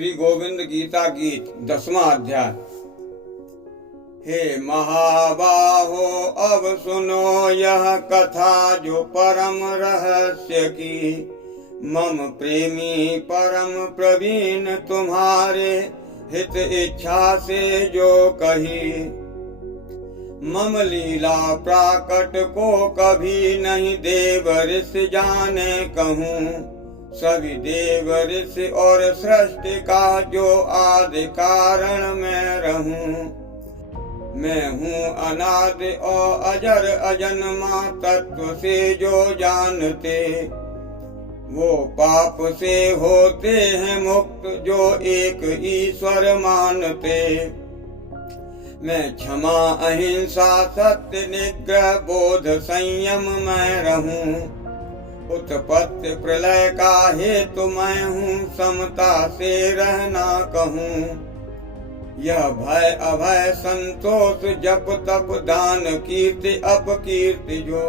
श्री गोविंद गीता गीत 10वां अध्याय। हे महाबाहो अब सुनो यह कथा जो परम रहस्य की। मम प्रेमी परम प्रवीण तुम्हारे हित इच्छा से जो कही। मम लीला प्राकट को कभी नहीं देव ऋषि जाने कहूँ। सभी देव ऋषि और सृष्टि का जो आदि कारण मैं रहूं। मैं हूँ अनादि और अजर अजन्मा तत्व से जो जानते। वो पाप से होते हैं मुक्त जो एक ईश्वर मानते। मैं क्षमा अहिंसा सत्य निग्रह बोध संयम मैं रहूं। उत्पत्ति प्रलय का हेतु मैं हूँ समता से रहना कहूँ। यह भय अभय संतोष जप तप दान कीर्ति अपकीर्ति जो।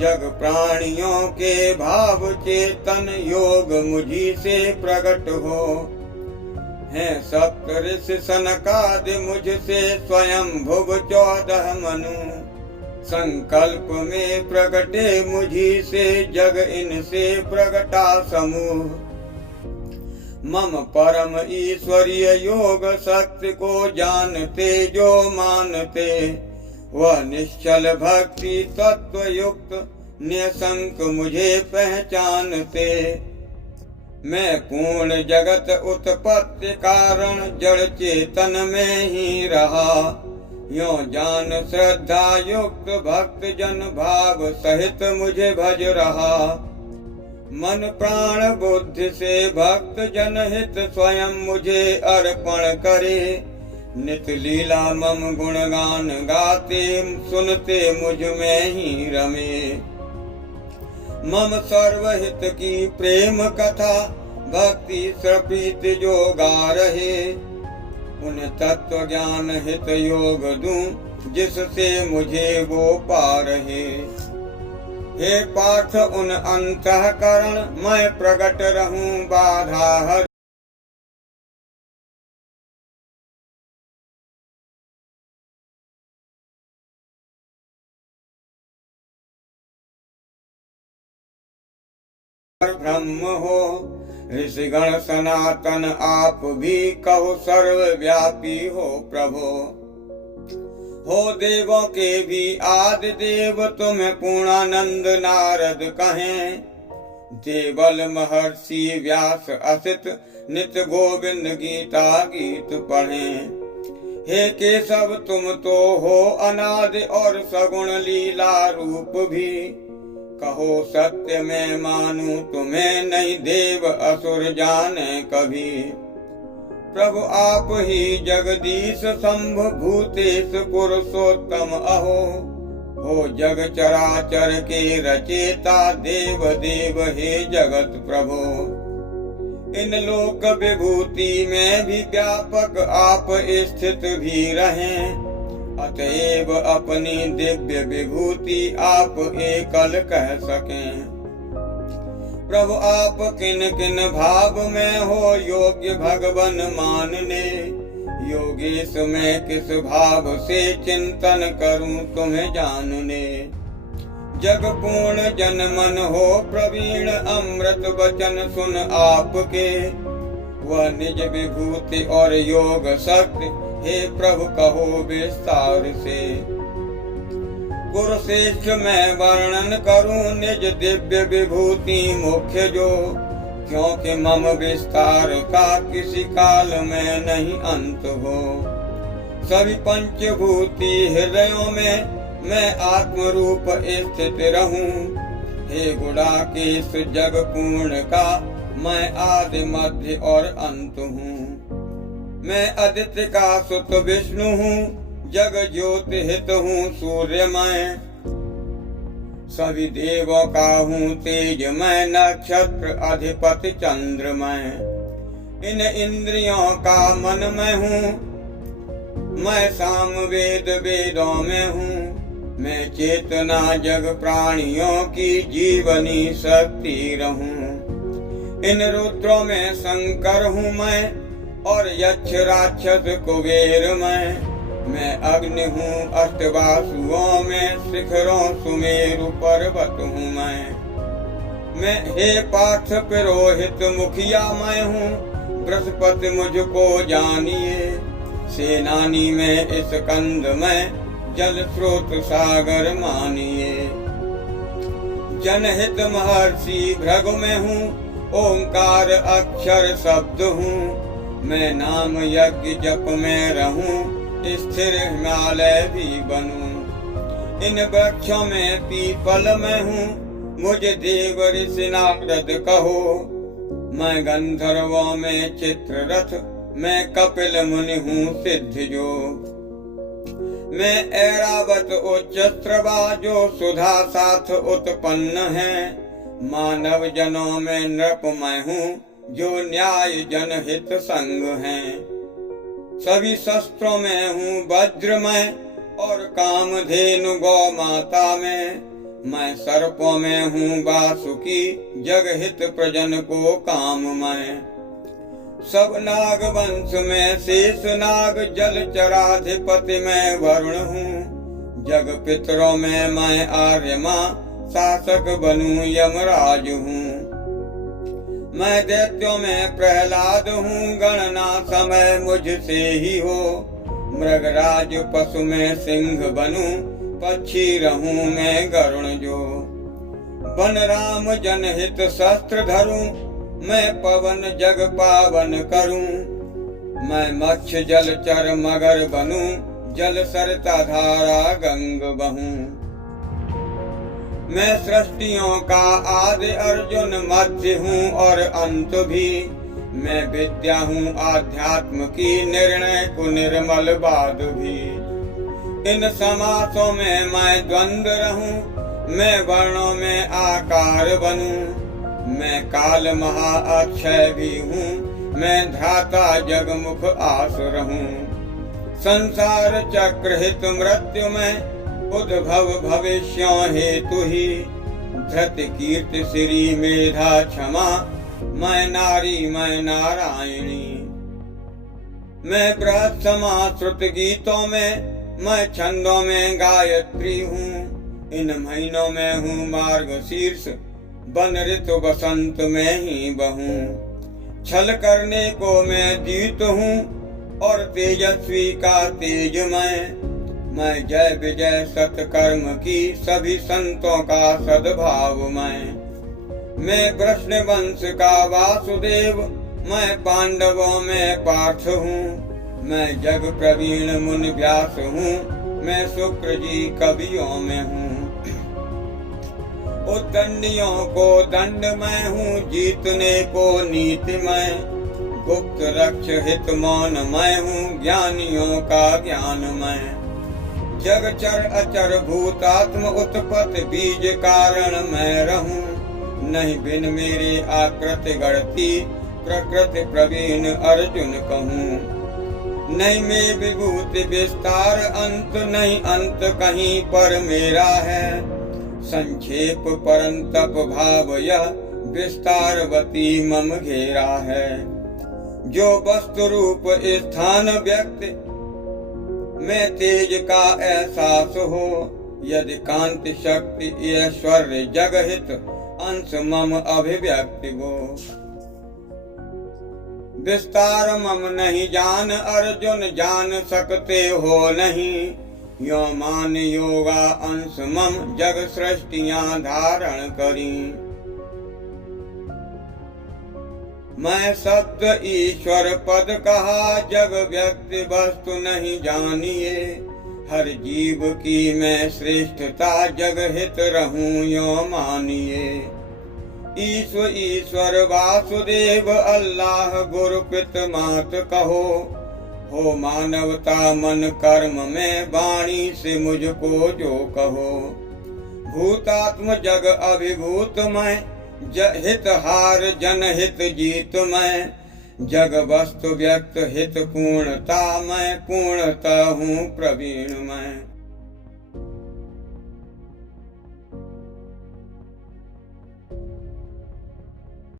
जग प्राणियों के भाव चेतन योग मुझी से प्रकट हो। हैं सप्त ऋषि सनकादि मुझसे स्वयं भुव 14 मनु। संकल्प में प्रगटे मुझी से जग इनसे प्रगटा समूह। मम परम ईश्वरीय योग शक्ति को जानते जो मानते। वह निश्चल भक्ति तत्व युक्त निसंक मुझे पहचानते। मैं पूर्ण जगत उत्पत्ति कारण जड़ चेतन में ही रहा। यो जान श्रद्धा युक्त भक्त जन भाव सहित मुझे भज रहा। मन प्राण बुद्धि से भक्त जन हित स्वयं मुझे अर्पण करे। नित लीला मम गुणगान गाते सुनते मुझ में ही रमे। मम सर्वहित की प्रेम कथा भक्ति प्रीति जो गा रहे। उन तत्व ज्ञान हित योग दूं जिससे मुझे वो पा रहे। हे पार्थ उन अंतःकरण मैं प्रकट रहूं बाधा हर। ब्रह्म हो ऋषिगण सनातन आप भी कहो सर्वव्यापी हो प्रभो। हो देवों के भी आदि देव तुम्हें पूर्णानंद नारद कहें। देवल महर्षि व्यास असित नित गोविंद गीता गीत पढ़ें। हे केशव तुम तो हो अनादि और सगुण लीला रूप भी। कहो सत्य में मानू तुम्हें नहीं देव असुर जाने कभी। प्रभु आप ही जगदीश शंभु भूतेश पुरुषोत्तम अहो। हो जग चराचर के रचेता देव देव हे जगत प्रभु। इन लोक विभूति में भी व्यापक आप स्थित भी रहें। अतएव अपनी दिव्य विभूति आप एकल कह सकें। प्रभु आप किन किन भाव में हो योग्य भगवन मानने। योगेश में किस भाव से चिंतन करूं तुम्हें जानने। जग पूर्ण जन मन हो प्रवीण अमृत वचन सुन आपके। वह निज विभूति और योग शक्ति हे प्रभु कहो विस्तार से। गुरुश्रेष्ठ मैं वर्णन करूं निज दिव्य विभूति मुख्य जो। क्योंकि मम विस्तार का किसी काल में नहीं अंत हो। सभी पंचभूति हृदयों में मैं आत्म रूप स्थित रहूं। हे गुणाकेश जग पूर्ण का मैं आदि मध्य और अंत हूँ। मैं आदित्य का सुत विष्णु हूँ। जग ज्योति हित हूँ सूर्यमय। सभी देवों का हूँ तेज मैं नक्षत्र अधिपति चंद्रमय। इन इंद्रियों का मन में हूँ। मैं साम वेद वेदों में हूँ। मैं चेतना जग प्राणियों की जीवनी शक्ति रहूं। इन रुद्रों में शंकर हूँ मैं, और यक्ष राक्षस कुबेर मैं अग्नि हूँ अष्टवासुओं में, शिखरों सुमेरु पर्वत हूँ मैं हे पार्थ पुरोहित मुखिया मैं हूँ, बृहस्पति मुझको जानिए, सेनानी में इस कंद में, जल स्रोत सागर मानिए। जनहित महर्षि भृगु में हूँ, ओंकार अक्षर शब्द हूँ, मैं नाम यज्ञ जप में रहूं, स्थिर हिमालय भी बनूं। इन वृक्षों में पीपल में हूँ, मुझे देव ऋषि नारद कहो, मैं गंधर्वों में चित्ररथ, मैं कपिल मुनि हूँ सिद्ध जो, मैं ऐरावत उच्चस्रवा जो सुधा साथ उत्पन्न है, मानव जनों में नृप मैं हूँ, जो न्याय जनहित संग हैं। सभी शस्त्रों में हूँ वज्र मैं, और कामधेनु गौ माता में, मैं सर्पों में हूँ वासुकी, जगहित प्रजन को काम मैं। सब नाग वंश में शेष नाग, जल चराधिपति मैं वरुण हूँ, जग पितरों में मैं आर्यमा, शासक बनूं यमराज हूँ। मैं दैत्यों में प्रहलाद हूँ, गणना समय मुझसे ही हो, मृगराज पशु में सिंह बनूं, पक्षी रहूं मैं गरुण जो। बन राम जनहित शस्त्र धरूं, मैं पवन जग पावन करूं, मैं मत्स्य जलचर मगर बनूं, जल सरता धारा गंग बहूं। मैं सृष्टियों का आदि अर्जुन, मध्य हूँ और अंत भी, मैं विद्या हूँ आध्यात्म की, निर्णय को निर्मल बाद भी। इन समासों में मैं द्वंद्व रहूं, मैं वर्णों में आकार बनूं, मैं काल महा अक्षय भी हूँ, मैं धाता जगमुख आस रहूं। संसार चक्र हित मृत्यु में, उद्भव भविष्यों हेतु ही, धृत कीर्ति श्री मेधा क्षमा, मैं नारी मैं नारायणी। मैं बृहत् समाश्रुत गीतों में, मैं छंदों में गायत्री हूँ, इन महीनों में हूँ मार्गशीर्ष, बन ऋतु बसंत में ही बहूं। छल करने को मैं द्यूत हूँ, और तेजस्वी का तेज मैं जय विजय सत्कर्म की, सभी संतों का सद्भाव मैं कृष्ण वंश का वासुदेव, मैं पांडवों में पार्थ हूँ, मैं जग प्रवीण मुनि व्यास हूँ, मैं शुक्र जी कवियों में हूँ। उद्दंडियों को दंड मैं हूँ, जीतने को नीति मैं, गुप्त रक्ष हित मौन मैं हूँ, ज्ञानियों का ज्ञान मैं। जग चर अचर भूतात्म उत्पत्ति बीज कारण मैं रहूं, नहीं बिन मेरे आकृति गढ़ती, प्रकृति प्रवीण अर्जुन कहूँ। नहीं मैं विभूति विस्तार अंत, नहीं अंत कहीं पर मेरा है, संक्षेप परंतप भाव यह, विस्तारवती मम घेरा है। जो वस्तु रूप स्थान व्यक्ति, मैं तेज का एहसास हो, यदि कांति शक्ति ऐश्वर्य जगहित, अंश मम अभिव्यक्ति वो। विस्तार मम नहीं जान अर्जुन, जान सकते हो नहीं, यो मान योगा अंश मम, जग सृष्टियां धारण करी। मैं शब्द ईश्वर पद कहा, जग व्यक्ति वस्तु नहीं जानिए, हर जीव की मैं श्रेष्ठता, जग हित रहूं यो मानिए। ईश्वर वासुदेव अल्लाह गुरु पिता मात कहो, हो मानवता मन कर्म में, वाणी से मुझको जो कहो। भूतात्म जग अभिभूत मैं, हित हार जनहित जीत मैं, जग वस्तु व्यक्त हित पूर्णता मैं, पूर्णता हूँ प्रवीण मैं।